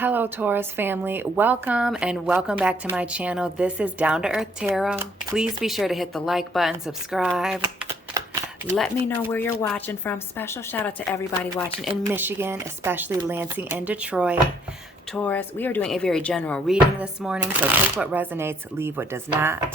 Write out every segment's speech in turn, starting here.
Hello Taurus family, welcome and welcome back to my channel. This is Down to Earth Tarot. Please be sure to hit the like button, subscribe. Let me know where you're watching from. Special shout out to everybody watching in Michigan, especially Lansing and Detroit. Taurus, we are doing a very general reading this morning, so take what resonates, leave what does not.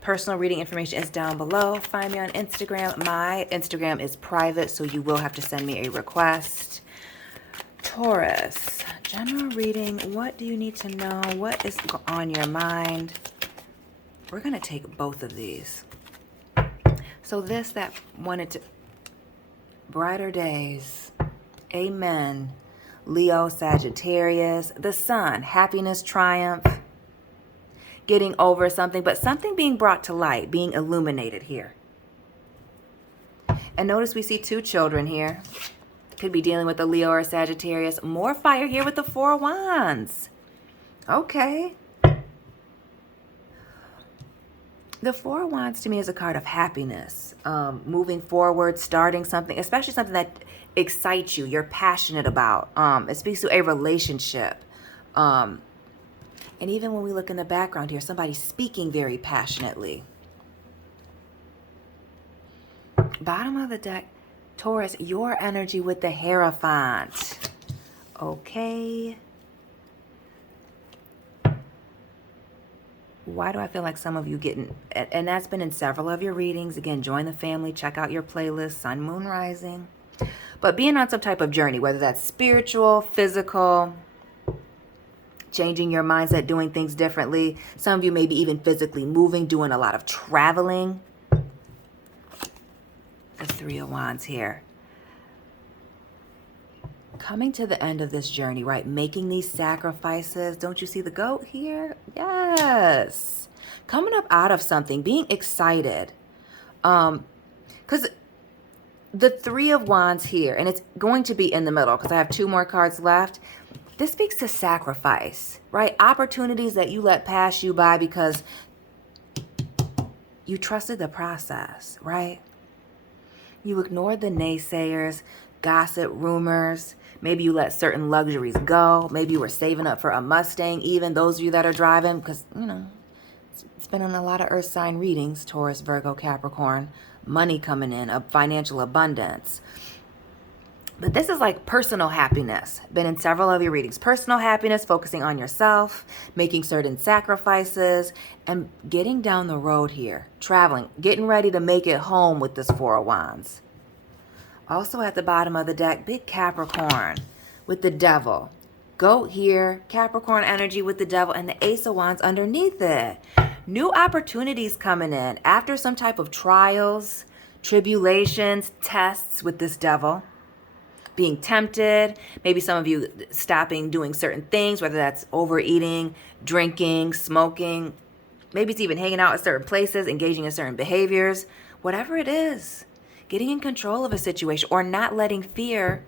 Personal reading information is down below. Find me on Instagram. My Instagram is private, so you will have to send me a request. Taurus, general reading. What do you need to know? What is on your mind? We're going to take both of these. So this that wanted to... Brighter days. Amen. Leo, Sagittarius. The sun. Happiness, triumph. Getting over something, but something being brought to light, being illuminated here. And notice we see two children here. Could be dealing with a Leo or a Sagittarius. More fire here with the Four of Wands. Okay. The Four of Wands to me is a card of happiness. Moving forward, starting something, especially something that excites you, you're passionate about. It speaks to a relationship. And even when we look in the background here, somebody's speaking very passionately. Bottom of the deck. Taurus, your energy with the Hierophant. Okay. Why do I feel like some of you getting... And that's been in several of your readings. Again, join the family. Check out your playlist. Sun, Moon, Rising. But being on some type of journey, whether that's spiritual, physical, changing your mindset, doing things differently. Some of you maybe even physically moving, doing a lot of traveling. The Three of Wands here. Coming to the end of this journey, right? Making these sacrifices. Don't you see the goat here? Yes. Coming up out of something, being excited. Because the Three of Wands here, and it's going to be in the middle because I have two more cards left. This speaks to sacrifice, right? Opportunities that you let pass you by because you trusted the process, right? You ignored the naysayers, gossip, rumors. Maybe you let certain luxuries go. Maybe you were saving up for a Mustang, even those of you that are driving, because, you know, it's been on a lot of earth sign readings, Taurus, Virgo, Capricorn, money coming in, a financial abundance. But this is like personal happiness. Been in several of your readings. Personal happiness, focusing on yourself, making certain sacrifices, and getting down the road here. Traveling, getting ready to make it home with this Four of Wands. Also at the bottom of the deck, big Capricorn with the Devil. Goat here, Capricorn energy with the Devil, and the Ace of Wands underneath it. New opportunities coming in after some type of trials, tribulations, tests with this Devil. Being tempted, maybe some of you stopping doing certain things, whether that's overeating, drinking, smoking, maybe it's even hanging out at certain places, engaging in certain behaviors, whatever it is, getting in control of a situation or not letting fear,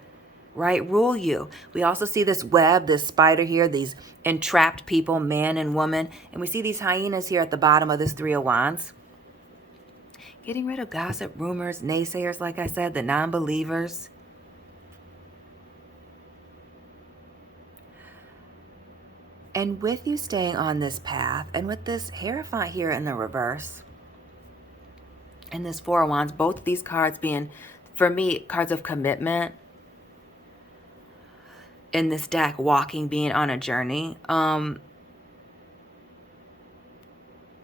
right, rule you. We also see this web, this spider here, these entrapped people, man and woman, and we see these hyenas here at the bottom of this Three of Wands. Getting rid of gossip, rumors, naysayers, like I said, the non-believers. And with you staying on this path, and with this Hierophant here in the reverse, and this Four of Wands, both these cards being, for me, cards of commitment. In this deck, walking, being on a journey.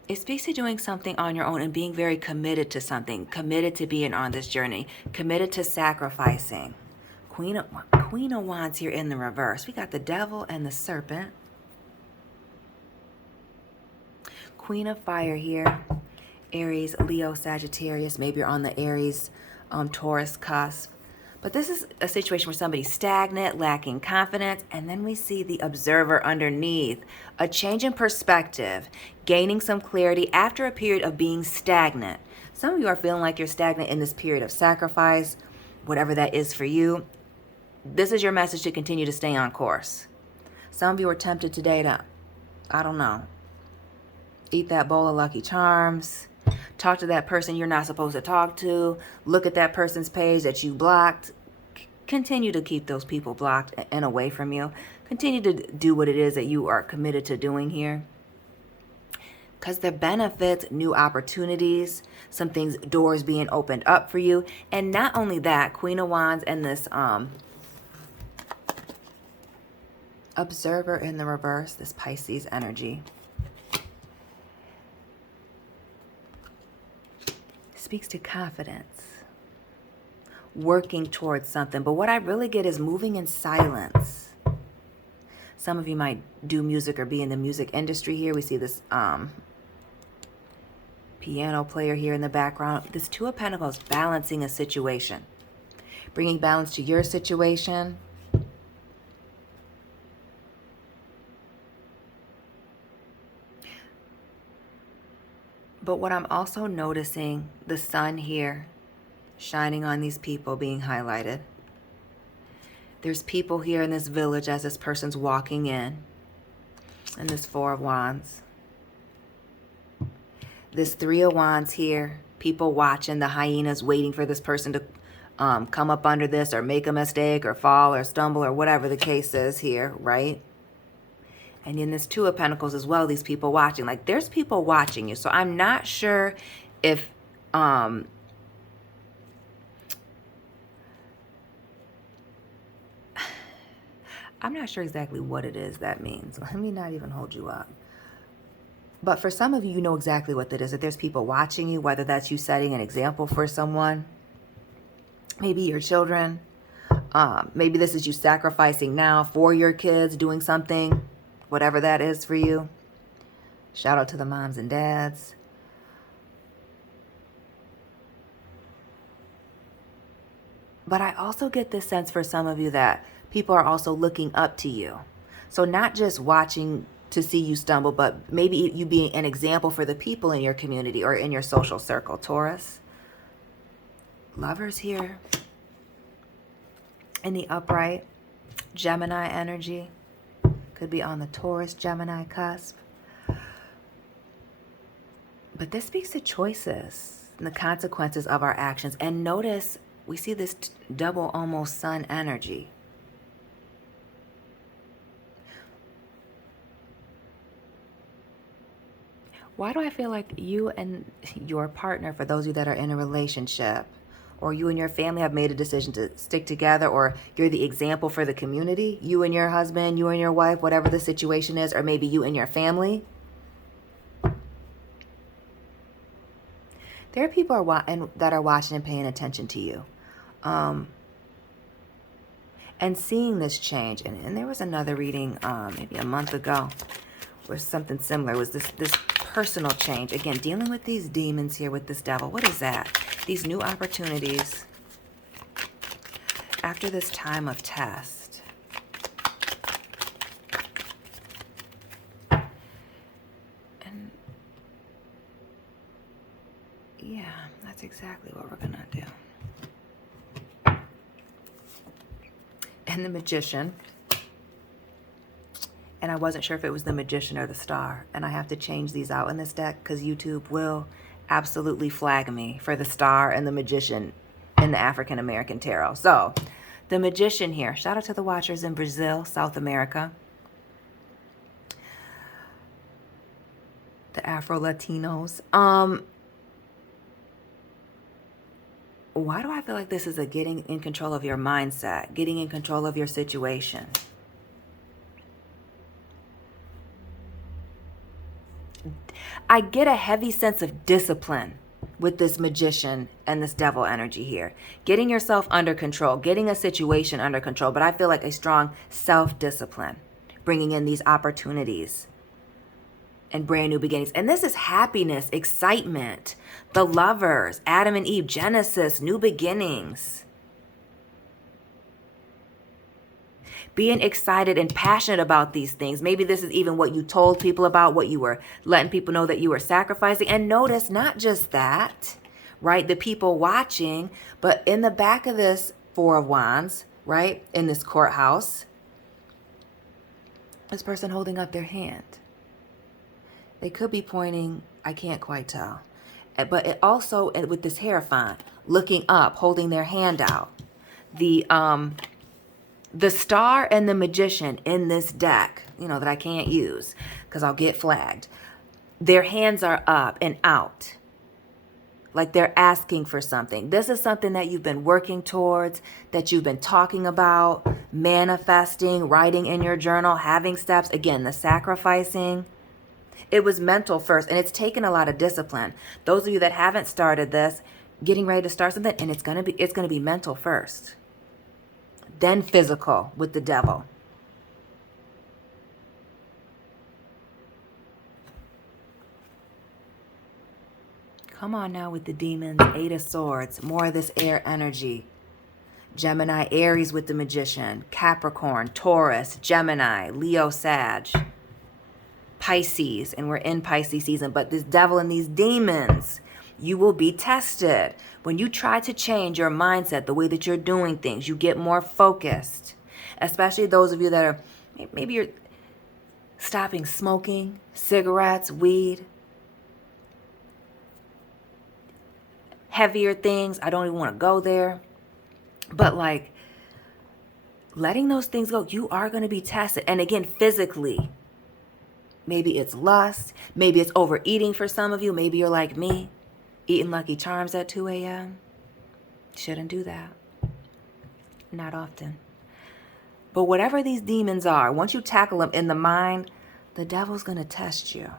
It speaks to doing something on your own and being very committed to something. Committed to being on this journey. Committed to sacrificing. Queen of Wands here in the reverse. We got the Devil and the Serpent. Queen of Fire here, Aries, Leo, Sagittarius. Maybe you're on the Aries, Taurus cusp. But this is a situation where somebody's stagnant, lacking confidence. And then we see the Observer underneath. A change in perspective, gaining some clarity after a period of being stagnant. Some of you are feeling like you're stagnant in this period of sacrifice, whatever that is for you. This is your message to continue to stay on course. Some of you are tempted today to, I don't know, eat that bowl of Lucky Charms, talk to that person you're not supposed to talk to, look at that person's page that you blocked, continue to keep those people blocked and away from you. Continue to do what it is that you are committed to doing here. Because there benefits, new opportunities, some things, doors being opened up for you. And not only that, Queen of Wands and this Observer in the reverse, this Pisces energy, speaks to confidence, working towards something. But what I really get is moving in silence. Some of you might do music or be in the music industry here. We see this piano player here in the background. This Two of Pentacles, balancing a situation, bringing balance to your situation. But what I'm also noticing, the sun here shining on these people being highlighted. There's people here in this village as this person's walking in. And this Four of Wands. This Three of Wands here. People watching, the hyenas waiting for this person to come up under this or make a mistake or fall or stumble or whatever the case is here, right? And in this Two of Pentacles as well, these people watching. Like, there's people watching you. So I'm not sure if... I'm not sure exactly what it is that means. Let me not even hold you up. But for some of you, you know exactly what that is. That there's people watching you, whether that's you setting an example for someone. Maybe your children. Maybe this is you sacrificing now for your kids, doing something. Whatever that is for you. Shout out to the moms and dads. But I also get this sense for some of you that people are also looking up to you. So not just watching to see you stumble, but maybe you being an example for the people in your community or in your social circle. Taurus. Lovers here. In the upright. Gemini energy. Could be on the Taurus, Gemini cusp. But this speaks to choices and the consequences of our actions. And notice, we see this double almost sun energy. Why do I feel like you and your partner, for those of you that are in a relationship, or you and your family have made a decision to stick together, or you're the example for the community, you and your husband, you and your wife, whatever the situation is, or maybe you and your family. There are people that are watching and paying attention to you. And seeing this change. And there was another reading maybe a month ago where something similar. It was this personal change. Again, dealing with these demons here with this devil. What is that? These new opportunities after this time of test. And yeah, that's exactly what we're gonna do. And the Magician. And I wasn't sure if it was the Magician or the Star. And I have to change these out in this deck because YouTube will absolutely flag me for the Star and the Magician in the African American Tarot. So, the Magician here. Shout out to the watchers in Brazil, South America. The Afro-Latinos. Why do I feel like this is a getting in control of your mindset, getting in control of your situation? I get a heavy sense of discipline with this Magician and this devil energy here. Getting yourself under control, getting a situation under control, but I feel like a strong self-discipline, bringing in these opportunities and brand new beginnings. And this is happiness, excitement, the lovers, Adam and Eve, Genesis, new beginnings. Being excited and passionate about these things. Maybe this is even what you told people about, what you were letting people know that you were sacrificing. And notice, not just that, right? The people watching, but in the back of this Four of Wands, right? In this courthouse, this person holding up their hand. They could be pointing, I can't quite tell. But it also, with this Hierophant, looking up, holding their hand out. The Star and the Magician in this deck, you know, that I can't use because I'll get flagged. Their hands are up and out. Like they're asking for something. This is something that you've been working towards, that you've been talking about, manifesting, writing in your journal, having steps. Again, the sacrificing. It was mental first, and it's taken a lot of discipline. Those of you that haven't started this, getting ready to start something, and it's gonna be mental first. Then physical with the devil. Come on now with the demons. 8 of Swords. More of this air energy. Gemini, Aries with the Magician. Capricorn, Taurus, Gemini, Leo, Sag. Pisces. And we're in Pisces season. But this devil and these demons, you will be tested. When you try to change your mindset, the way that you're doing things, you get more focused. Especially those of you that are, maybe you're stopping smoking, cigarettes, weed. Heavier things. I don't even want to go there. But like letting those things go, you are going to be tested. And again, physically, maybe it's lust. Maybe it's overeating for some of you. Maybe you're like me, eating Lucky Charms at 2 a.m. Shouldn't do that. Not often. But whatever these demons are, once you tackle them in the mind, the devil's going to test you.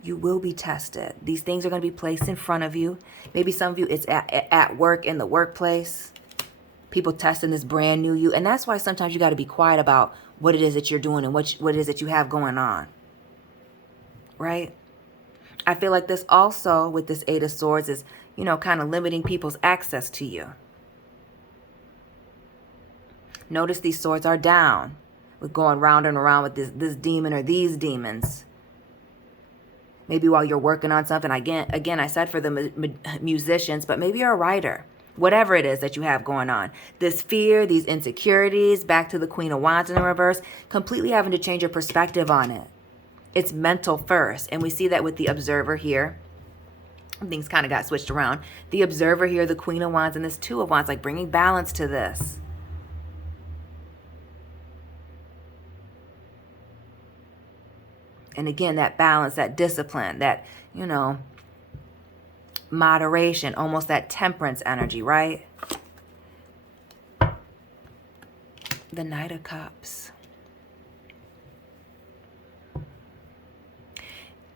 You will be tested. These things are going to be placed in front of you. Maybe some of you, it's at work, in the workplace. People testing this brand new you. And that's why sometimes you got to be quiet about what it is that you're doing and what it is that you have going on. Right? I feel like this also, with this 8 of Swords, is, you know, kind of limiting people's access to you. Notice these swords are down. We're going round and around with this demon or these demons. Maybe while you're working on something. Again, I said for the musicians, but maybe you're a writer. Whatever it is that you have going on. This fear, these insecurities, back to the Queen of Wands in the reverse, completely having to change your perspective on it. It's mental first. And we see that with the Observer here. Things kind of got switched around. The Observer here, the Queen of Wands, and this 2 of Wands, like bringing balance to this. And again, that balance, that discipline, that, you know, moderation, almost that temperance energy, right? The Knight of Cups.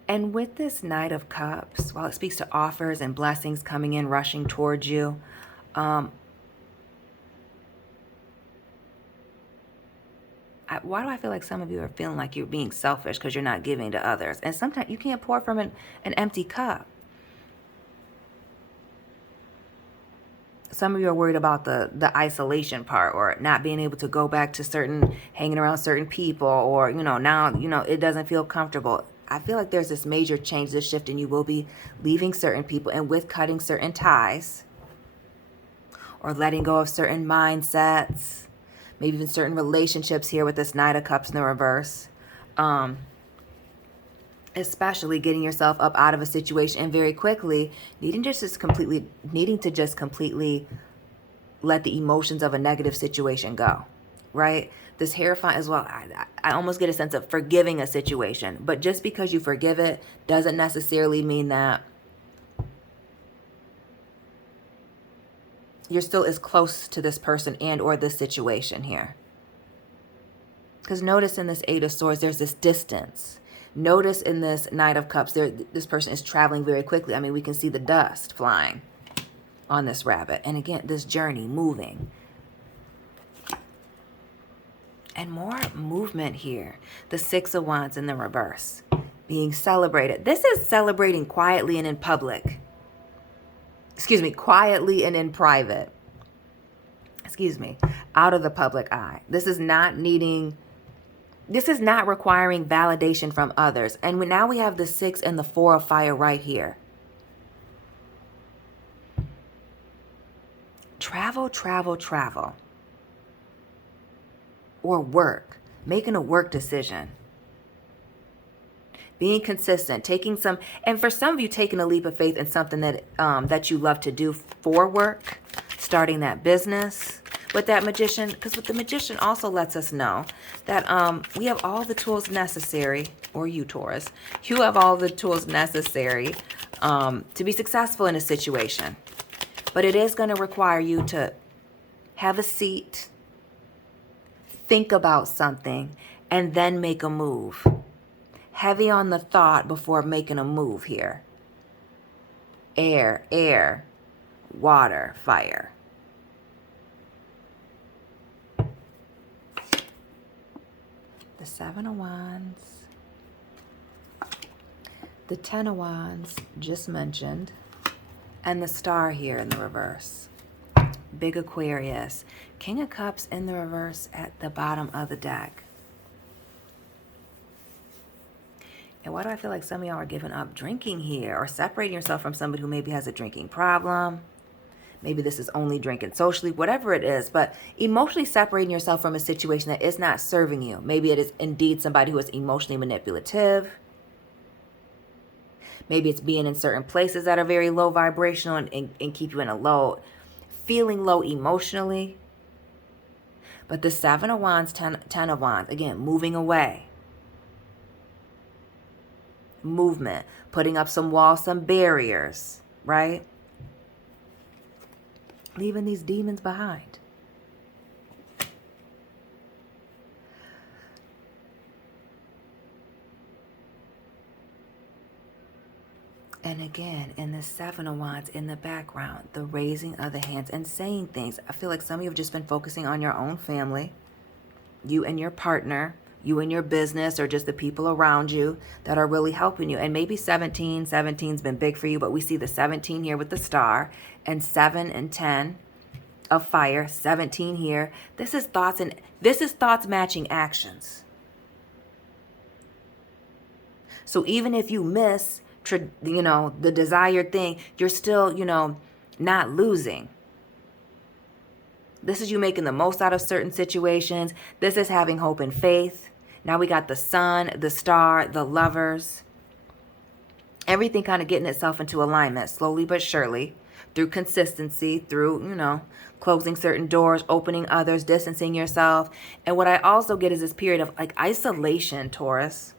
And with this Knight of Cups, while it speaks to offers and blessings coming in, rushing towards you, why do I feel like some of you are feeling like you're being selfish because you're not giving to others? And sometimes you can't pour from an empty cup. Some of you are worried about the isolation part, or not being able to go back to hanging around certain people, or, you know, now, you know, it doesn't feel comfortable. I feel like there's this major change, this shift, and you will be leaving certain people, and with cutting certain ties or letting go of certain mindsets, maybe even certain relationships here with this Knight of Cups in the reverse. Especially getting yourself up out of a situation and very quickly needing to just completely let the emotions of a negative situation go, right? This Hierophant as well, I almost get a sense of forgiving a situation, but just because you forgive it doesn't necessarily mean that you're still as close to this person and or this situation here. Because notice in this 8 of Swords, there's this distance. Notice in this Knight of Cups, this person is traveling very quickly. I mean, we can see the dust flying on this rabbit. And again, this journey moving. And more movement here. The 6 of Wands in the reverse. Being celebrated. This is celebrating quietly and in public. Excuse me, quietly and in private. Excuse me, out of the public eye. This is not requiring validation from others. And now we have the 6 and the 4 of fire right here. Travel, travel, travel. Or work. Making a work decision. Being consistent. Taking some, and for some of you, taking a leap of faith in something that you love to do for work. Starting that business. with that Magician, because with the Magician also lets us know that we have all the tools necessary, or you, Taurus, you have all the tools necessary to be successful in a situation. But it is going to require you to have a seat, think about something, and then make a move. Heavy on the thought before making a move here. Air, water, fire. The 7 of Wands. The 10 of Wands, just mentioned. And the Star here in the reverse. Big Aquarius. King of Cups in the reverse at the bottom of the deck. And why do I feel like some of y'all are giving up drinking here or separating yourself from somebody who maybe has a drinking problem? Maybe this is only drinking socially, whatever it is, but emotionally separating yourself from a situation that is not serving you. Maybe it is indeed somebody who is emotionally manipulative. Maybe it's being in certain places that are very low vibrational and keep you in a low, feeling low emotionally. But the 7 of Wands, 10 of Wands, again, moving away. Movement, putting up some walls, some barriers, right? Leaving these demons behind. And again, in the 7 of Wands in the background, the raising of the hands and saying things. I feel like some of you have just been focusing on your own family, you and your partner, you and your business, or just the people around you that are really helping you. And maybe 17's been big for you, but we see the 17 here with the star, and 7 and 10 of fire, 17 here. This is thoughts matching actions. So even if you miss, the desired thing, you're still, not losing. This is you making the most out of certain situations. This is having hope and faith. Now we got the Sun, the Star, the Lovers. Everything kind of getting itself into alignment slowly but surely through consistency, through, closing certain doors, opening others, distancing yourself. And what I also get is this period of like isolation, Taurus.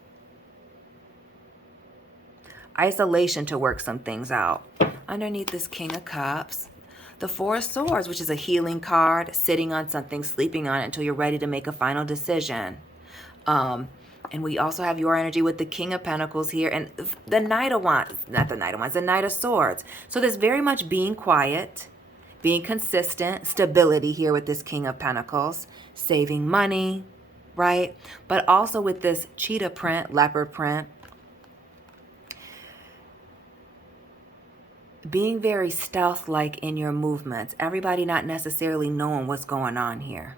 Isolation to work some things out. Underneath this King of Cups, the 4 of Swords, which is a healing card, sitting on something, sleeping on it until you're ready to make a final decision. And we also have your energy with the King of Pentacles here and the Knight of Wands, the Knight of Swords. So there's very much being quiet, being consistent, stability here with this King of Pentacles, saving money, right? But also with this cheetah print, leopard print, being very stealth-like in your movements. Everybody not necessarily knowing what's going on here.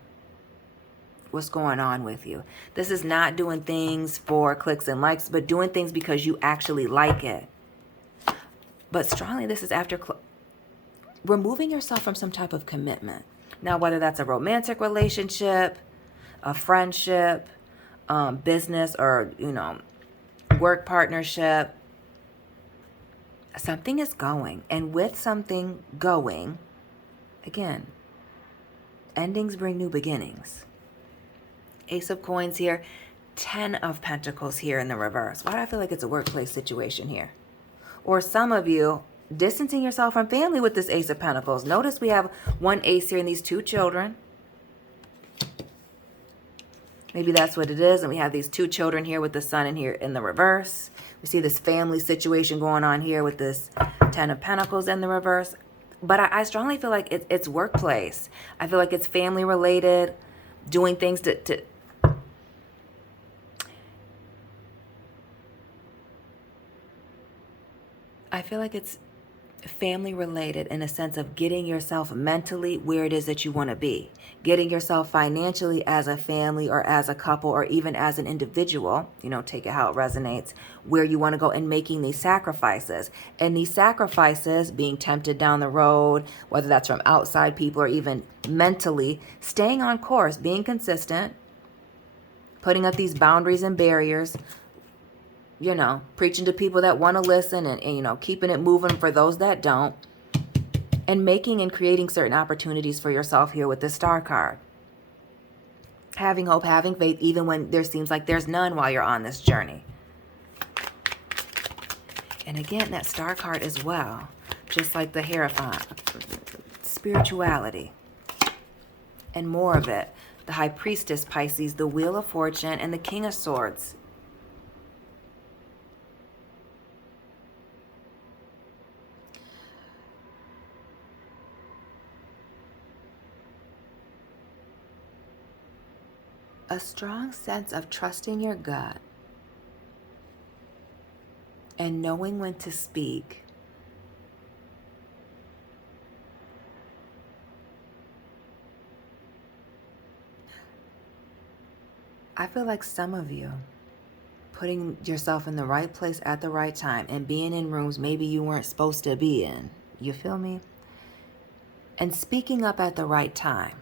What's going on with you. This is not doing things for clicks and likes, but doing things because you actually like it. But strongly, this is after removing yourself from some type of commitment. Now, whether that's a romantic relationship, a friendship, business, or, work partnership, something is going. And with something going, again, endings bring new beginnings. Ace of Coins here, 10 of Pentacles here in the reverse. Why do I feel like it's a workplace situation here? Or some of you distancing yourself from family with this Ace of Pentacles. Notice we have one ace here and these 2 children. Maybe that's what it is. And we have these 2 children here with the Sun in here in the reverse. We see this family situation going on here with this 10 of Pentacles in the reverse. But I strongly feel like it's workplace. I feel like it's family related, doing things to I feel like it's family related in a sense of getting yourself mentally where it is that you want to be, getting yourself financially as a family or as a couple or even as an individual, take it how it resonates, where you want to go, and making these sacrifices. And these sacrifices, being tempted down the road, whether that's from outside people or even mentally, staying on course, being consistent, putting up these boundaries and barriers, preaching to people that want to listen and keeping it moving for those that don't. And making and creating certain opportunities for yourself here with this Star card. Having hope, having faith, even when there seems like there's none while you're on this journey. And again, that Star card as well, just like the Hierophant, spirituality. And more of it. The High Priestess, Pisces, the Wheel of Fortune, and the King of Swords. A strong sense of trusting your gut and knowing when to speak. I feel like some of you putting yourself in the right place at the right time and being in rooms maybe you weren't supposed to be in. You feel me? And speaking up at the right time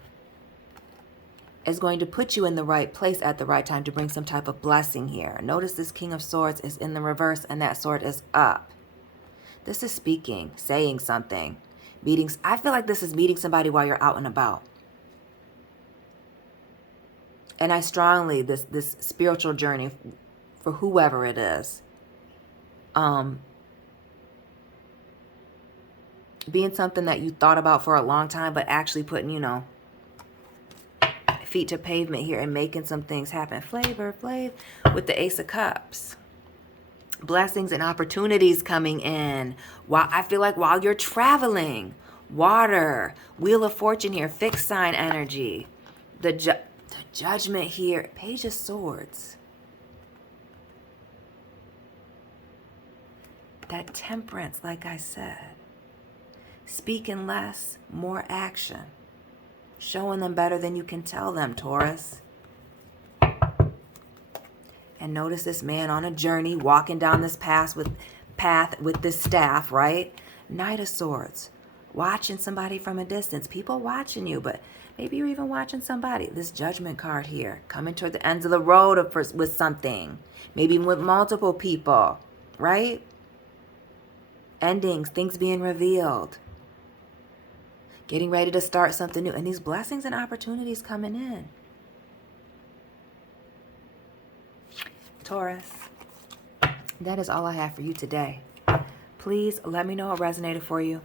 is going to put you in the right place at the right time to bring some type of blessing here. Notice this King of Swords is in the reverse and that sword is up. This is speaking, saying something, meetings. I feel like this is meeting somebody while you're out and about. And I strongly, this spiritual journey for whoever it is, being something that you thought about for a long time, but actually putting, you know, feet to pavement here and making some things happen. Flav with the Ace of Cups. Blessings and opportunities coming in. While I feel like while you're traveling. Water. Wheel of Fortune here. Fixed sign energy. The Judgment here. Page of Swords. That Temperance, like I said. Speaking less, more action. Showing them better than you can tell them, Taurus. And notice this man on a journey, walking down this path with this staff, right? Knight of Swords. Watching somebody from a distance. People watching you, but maybe you're even watching somebody. This Judgment card here. Coming toward the ends of the road with something. Maybe even with multiple people, right? Endings, things being revealed. Getting ready to start something new. And these blessings and opportunities coming in. Taurus, that is all I have for you today. Please let me know what resonated for you.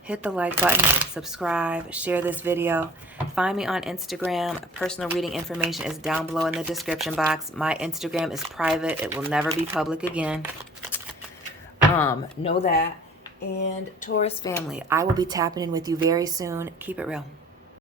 Hit the like button, subscribe, share this video. Find me on Instagram. Personal reading information is down below in the description box. My Instagram is private. It will never be public again. Know that. And Taurus family, I will be tapping in with you very soon. Keep it real.